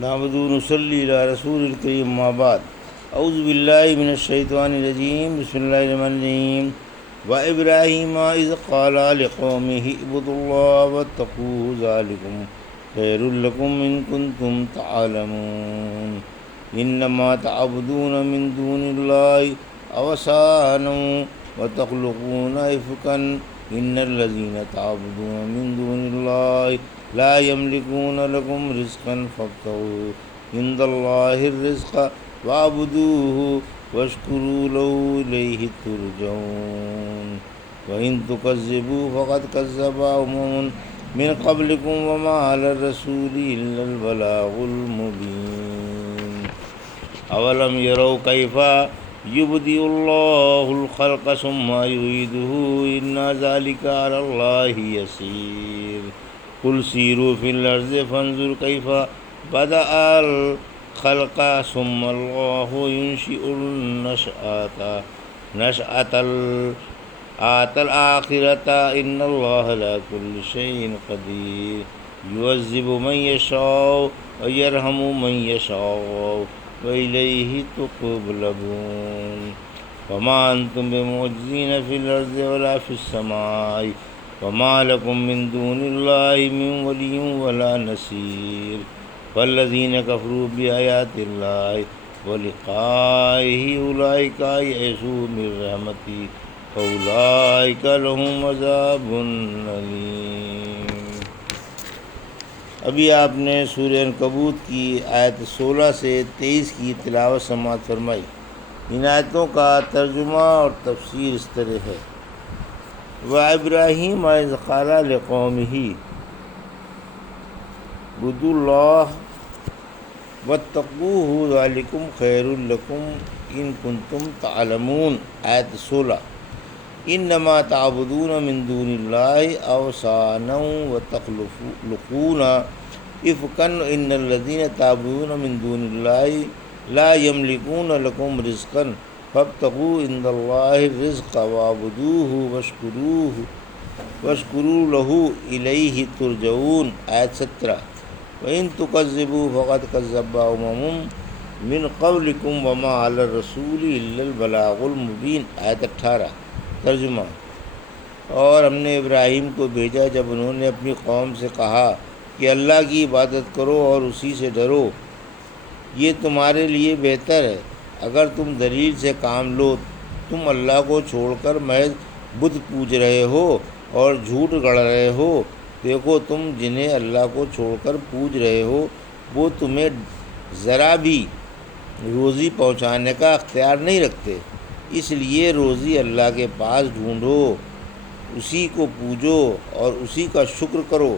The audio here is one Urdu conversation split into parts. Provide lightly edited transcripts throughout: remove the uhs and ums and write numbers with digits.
نحمد و نصلی علی رسول الکریم اما بعد اعوذ باللہ من الشیطان الرجیم بسم اللہ الرحمن الرحیم وابراہیم اذ قال لقومہ اعبدوا اللہ واتقوہ ذلکم خیر لکم ان کنتم تعلمون انما تعبدون من دون اللہ اوثانا وتخلقون افکا ان الذین تعبدون من دون اللہ لا يملكون لكم رزقا فابتغوا عند الله الرزق واعبدوه واشكروا له إليه ترجعون وإن تكذبوا فقد كذب أمم من قبلكم وما على الرسول إلا البلاغ المبين أولم يروا كيف يبدئ الله الخلق ثم يعيده إن ذلك على الله يسير قل سیروا فی الارض فانظروا کیف بدأ الخلق ثم اللہ ينشئ نشأة الآخرة ان اللہ علی کل شیء قدیر یعذب من یشاء ویرحم من یشاء وإلیہ تقلبون وما انتم بمعجزین فی الارض ولا فی السماء وما لكم من دون الله من ولي ولا نصير والذين كفروا بآيات الله ولقائه أولئك يئسوا من رحمتي فأولئك لهم عذاب أليم۔ ابھی آپ نے سورہ عنکبوت کی آیت 16 سے 23 کی تلاوت سماعت فرمائی۔ ان آیتوں کا ترجمہ اور تفسیر اس طرح ہے: وابراہیم اذ قال لقومہ اعبدوا اللہ واتقوہ ذلکم خیر لکم ان کنتم تعلمون۔ آیت 16۔ انما تعبدون من دون اللہ اوثانا وتخلقون افکا ان الذین تعبدون من دون اللہ لا یملکون لکم رزقا فابتغوا عند اللہ الرزق واعبدوہ واشکروا لہ الیہ ترجعون۔ آیت 17۔ وإن تکذبوا فقد کذب أمم من قبلکم وما علی الرسول الا البلاغ المبین۔ آیت 18۔ ترجمہ: اور ہم نے ابراہیم کو بھیجا جب انہوں نے اپنی قوم سے کہا کہ اللہ کی عبادت کرو اور اسی سے ڈرو، یہ تمہارے لیے بہتر ہے اگر تم دلیل سے کام لو۔ تم اللہ کو چھوڑ کر محض بت پوج رہے ہو اور جھوٹ گڑھ رہے ہو۔ دیکھو، تم جنہیں اللہ کو چھوڑ کر پوج رہے ہو وہ تمہیں ذرا بھی روزی پہنچانے کا اختیار نہیں رکھتے، اس لیے روزی اللہ کے پاس ڈھونڈو، اسی کو پوجو اور اسی کا شکر کرو،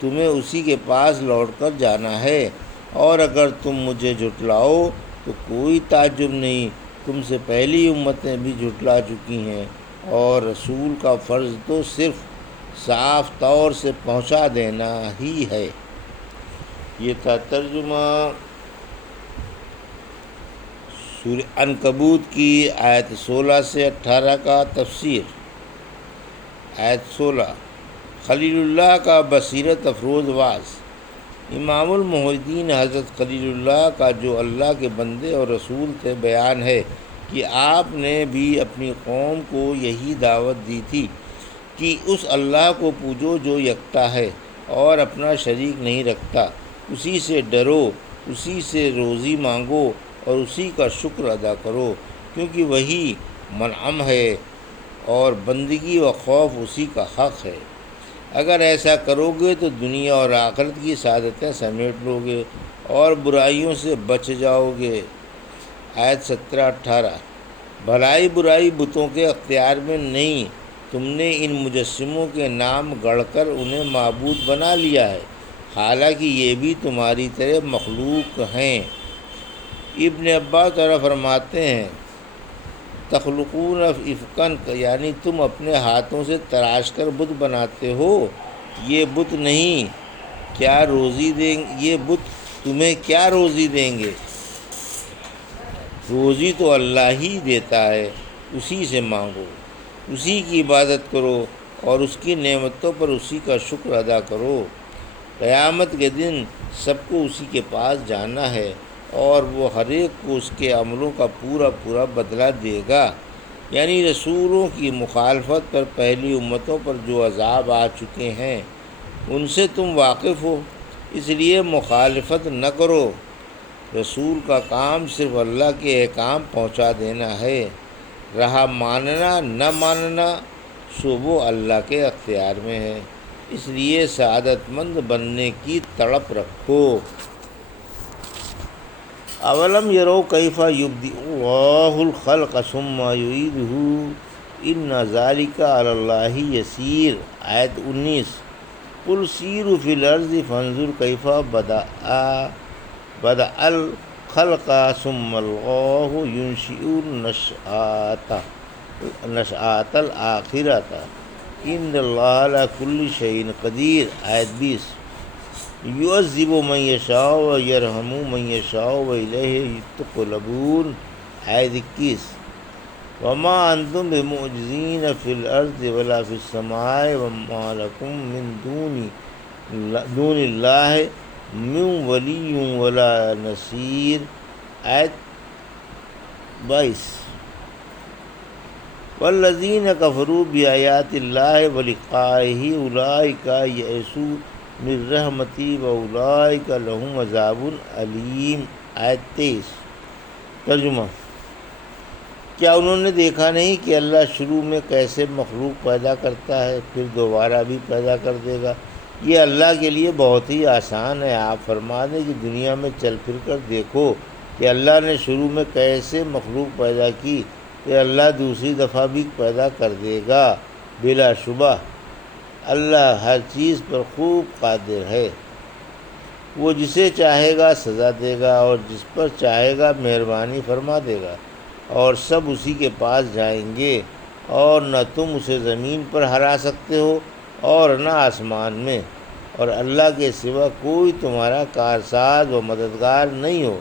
تمہیں اسی کے پاس لوٹ کر جانا ہے۔ اور اگر تم مجھے جھٹلاؤ تو کوئی تعجب نہیں، تم سے پہلی امتیں بھی جھٹلا چکی ہیں، اور رسول کا فرض تو صرف صاف طور سے پہنچا دینا ہی ہے۔ یہ تھا ترجمہ سورہ عنکبوت کی آیت 16 سے 18 کا تفسیر۔ آیت 16۔ خلیل اللہ کا بصیرت افروز واعظ۔ امام المحدثین حضرت خلیل اللہ کا جو اللہ کے بندے اور رسول تھے بیان ہے کہ آپ نے بھی اپنی قوم کو یہی دعوت دی تھی کہ اس اللہ کو پوجو جو یکتا ہے اور اپنا شریک نہیں رکھتا، اسی سے ڈرو، اسی سے روزی مانگو اور اسی کا شکر ادا کرو، کیونکہ وہی منعم ہے اور بندگی و خوف اسی کا حق ہے۔ اگر ایسا کرو گے تو دنیا اور آخرت کی سعادتیں سمیٹ لو گے اور برائیوں سے بچ جاؤ گے۔ آیت 17-18۔ بھلائی برائی بتوں کے اختیار میں نہیں، تم نے ان مجسموں کے نام گڑھ کر انہیں معبود بنا لیا ہے، حالانکہ یہ بھی تمہاری طرح مخلوق ہیں۔ ابن عباس فرماتے ہیں تخلقون افکن، یعنی تم اپنے ہاتھوں سے تراش کر بت بناتے ہو، یہ بت نہیں کیا روزی دیں یہ بت تمہیں کیا روزی دیں گے؟ روزی تو اللہ ہی دیتا ہے، اسی سے مانگو، اسی کی عبادت کرو اور اس کی نعمتوں پر اسی کا شکر ادا کرو۔ قیامت کے دن سب کو اسی کے پاس جانا ہے اور وہ ہر ایک کو اس کے عملوں کا پورا پورا بدلہ دے گا۔ یعنی رسولوں کی مخالفت پر پہلی امتوں پر جو عذاب آ چکے ہیں ان سے تم واقف ہو، اس لیے مخالفت نہ کرو۔ رسول کا کام صرف اللہ کے احکام پہنچا دینا ہے، رہا ماننا نہ ماننا سو وہ اللہ کے اختیار میں ہے، اس لیے سعادت مند بننے کی تڑپ رکھو۔ اولم یرو کیف یبدئ اللہ الخلق ثم یعیدہ ان ذلک علی اللہ یسیر۔ آیت 19۔ قل سیروا فی الارض فانظروا کیف بدأ الخلق ثم اللہ ینشئ النشأۃ الآخرۃ ان اللہ علی کل شیء قدیر۔ آیت 20۔ یعذب من یشاء ویرحم من یشاء والیہ تقلبون۔ آیت 21۔ وما انتم بمعجزین فی الارض ولا فی السماء وما لکم من دون اللہ من ولی ولا نصیر۔ آیت 22۔ والذین کفروا بآیات اللہ ولقائہ اولئک یئسوا من رحمتی واولئک لہم عذاب علیم۔ آیت 23۔ ترجمہ۔ کیا انہوں نے دیکھا نہیں کہ اللہ شروع میں کیسے مخلوق پیدا کرتا ہے پھر دوبارہ بھی پیدا کر دے گا؟ یہ اللہ کے لیے بہت ہی آسان ہے۔ آپ فرما دیں کہ دنیا میں چل پھر کر دیکھو کہ اللہ نے شروع میں کیسے مخلوق پیدا کی، کہ اللہ دوسری دفعہ بھی پیدا کر دے گا۔ بلا شبہ اللہ ہر چیز پر خوب قادر ہے، وہ جسے چاہے گا سزا دے گا اور جس پر چاہے گا مہربانی فرما دے گا، اور سب اسی کے پاس جائیں گے، اور نہ تم اسے زمین پر ہرا سکتے ہو اور نہ آسمان میں، اور اللہ کے سوا کوئی تمہارا کارساز و مددگار نہیں ہو۔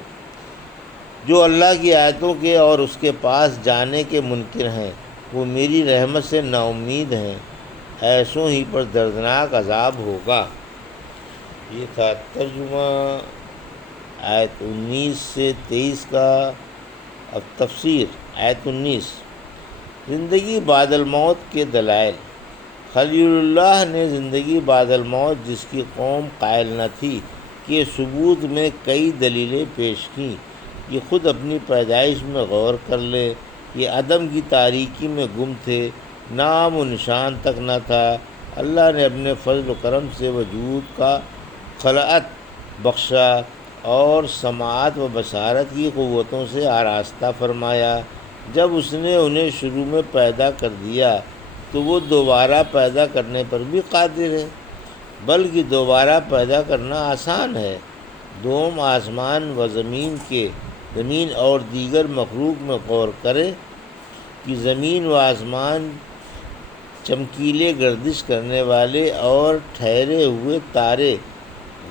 جو اللہ کی آیتوں کے اور اس کے پاس جانے کے منکر ہیں وہ میری رحمت سے نا امید ہیں، ایسوں ہی پر دردناک عذاب ہوگا۔ یہ تھا ترجمہ آیت 19 سے 23 کا۔ اب تفسیر۔ آیت 19۔ زندگی بعد الموت کے دلائل۔ خلیل اللہ نے زندگی بعد الموت جس کی قوم قائل نہ تھی کے ثبوت میں کئی دلیلیں پیش کیں۔ یہ خود اپنی پیدائش میں غور کر لے، یہ عدم کی تاریکی میں گم تھے، نام و نشان تک نہ تھا۔ اللہ نے اپنے فضل و کرم سے وجود کا خلعت بخشا اور سماعت و بصارت کی قوتوں سے آراستہ فرمایا۔ جب اس نے انہیں شروع میں پیدا کر دیا تو وہ دوبارہ پیدا کرنے پر بھی قادر ہے، بلکہ دوبارہ پیدا کرنا آسان ہے۔ دوم آسمان و زمین اور دیگر مخلوق میں غور کرے کہ زمین و آسمان چمکیلے گردش کرنے والے اور ٹھہرے ہوئے تارے،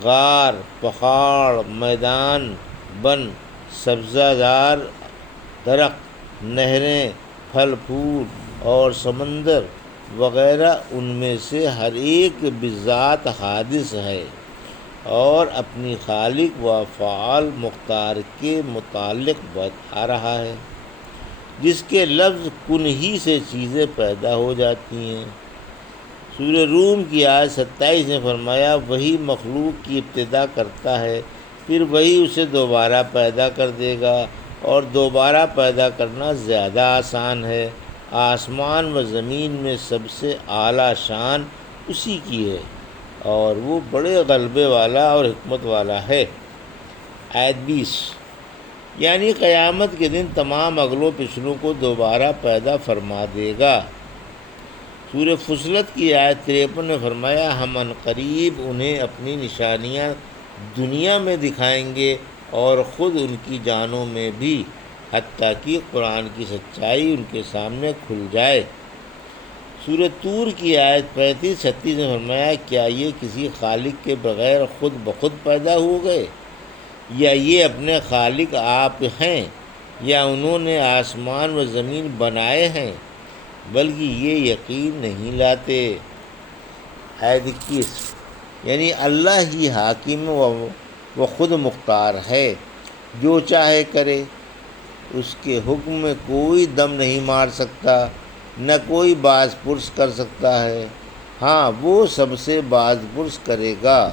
غار، پہاڑ، میدان، بن، سبزہ زار درخت، نہریں، پھل پھول اور سمندر وغیرہ ان میں سے ہر ایک بذات حادث ہے اور اپنی خالق و فعال مختار کے متعلق بتا رہا ہے، جس کے لفظ کن ہی سے چیزیں پیدا ہو جاتی ہیں۔ سورہ روم کی آیت 27 نے فرمایا وہی مخلوق کی ابتدا کرتا ہے، پھر وہی اسے دوبارہ پیدا کر دے گا، اور دوبارہ پیدا کرنا زیادہ آسان ہے۔ آسمان و زمین میں سب سے اعلیٰ شان اسی کی ہے اور وہ بڑے غلبے والا اور حکمت والا ہے۔ آیت 20۔ یعنی قیامت کے دن تمام اگلوں پچھلوں کو دوبارہ پیدا فرما دے گا۔ سورہ فصلت کی آیت 53 نے فرمایا ہم عنقریب انہیں اپنی نشانیاں دنیا میں دکھائیں گے اور خود ان کی جانوں میں بھی، حتیٰ کہ قرآن کی سچائی ان کے سامنے کھل جائے۔ سورہ طور کی آیت 35-36 نے فرمایا کیا یہ کسی خالق کے بغیر خود بخود پیدا ہو گئے، یا یہ اپنے خالق آپ ہیں، یا انہوں نے آسمان و زمین بنائے ہیں، بلکہ یہ یقین نہیں لاتے۔ آیت 21۔ یعنی اللہ ہی حاکم و خود مختار ہے، جو چاہے کرے، اس کے حکم میں کوئی دم نہیں مار سکتا، نہ کوئی باز پرس کر سکتا ہے۔ ہاں، وہ سب سے باز پرس کرے گا،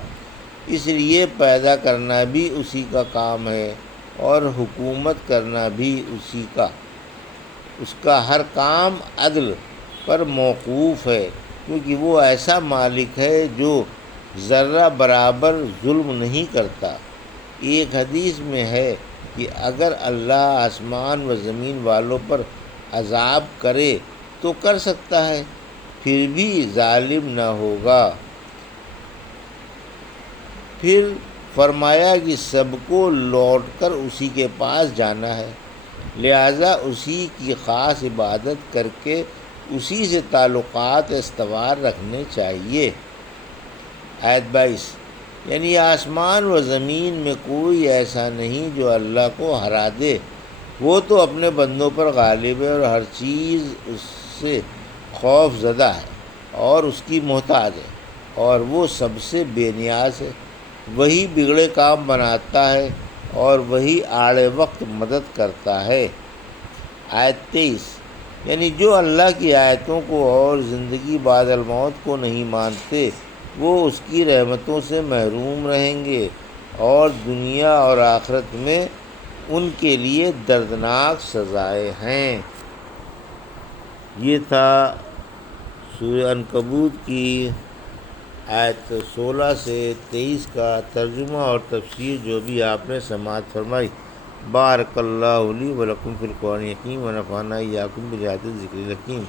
اس لیے پیدا کرنا بھی اسی کا کام ہے اور حکومت کرنا بھی اسی کا۔ اس کا ہر کام عدل پر موقوف ہے، کیونکہ وہ ایسا مالک ہے جو ذرہ برابر ظلم نہیں کرتا۔ ایک حدیث میں ہے کہ اگر اللہ آسمان و زمین والوں پر عذاب کرے تو کر سکتا ہے، پھر بھی ظالم نہ ہوگا۔ پھر فرمایا کہ سب کو لوٹ کر اسی کے پاس جانا ہے، لہٰذا اسی کی خاص عبادت کر کے اسی سے تعلقات استوار رکھنے چاہیے۔ آیت 22، یعنی آسمان و زمین میں کوئی ایسا نہیں جو اللہ کو ہرا دے، وہ تو اپنے بندوں پر غالب ہے اور ہر چیز اس سے خوف زدہ ہے اور اس کی محتاج ہے، اور وہ سب سے بے نیاز ہے۔ وہی بگڑے کام بناتا ہے اور وہی آڑے وقت مدد کرتا ہے۔ آیت 23، یعنی جو اللہ کی آیتوں کو اور زندگی بعد الموت کو نہیں مانتے، وہ اس کی رحمتوں سے محروم رہیں گے اور دنیا اور آخرت میں ان کے لیے دردناک سزائیں ہیں۔ یہ تھا سورہ عنکبوت کی آیت 16 سے 23 کا ترجمہ اور تفسیر جو بھی آپ نے سماعت فرمائی۔ بارک اللہ لی و لکم فی القرآن الحکیم و نفعنی وایاکم بآیات الذکر الحکیم۔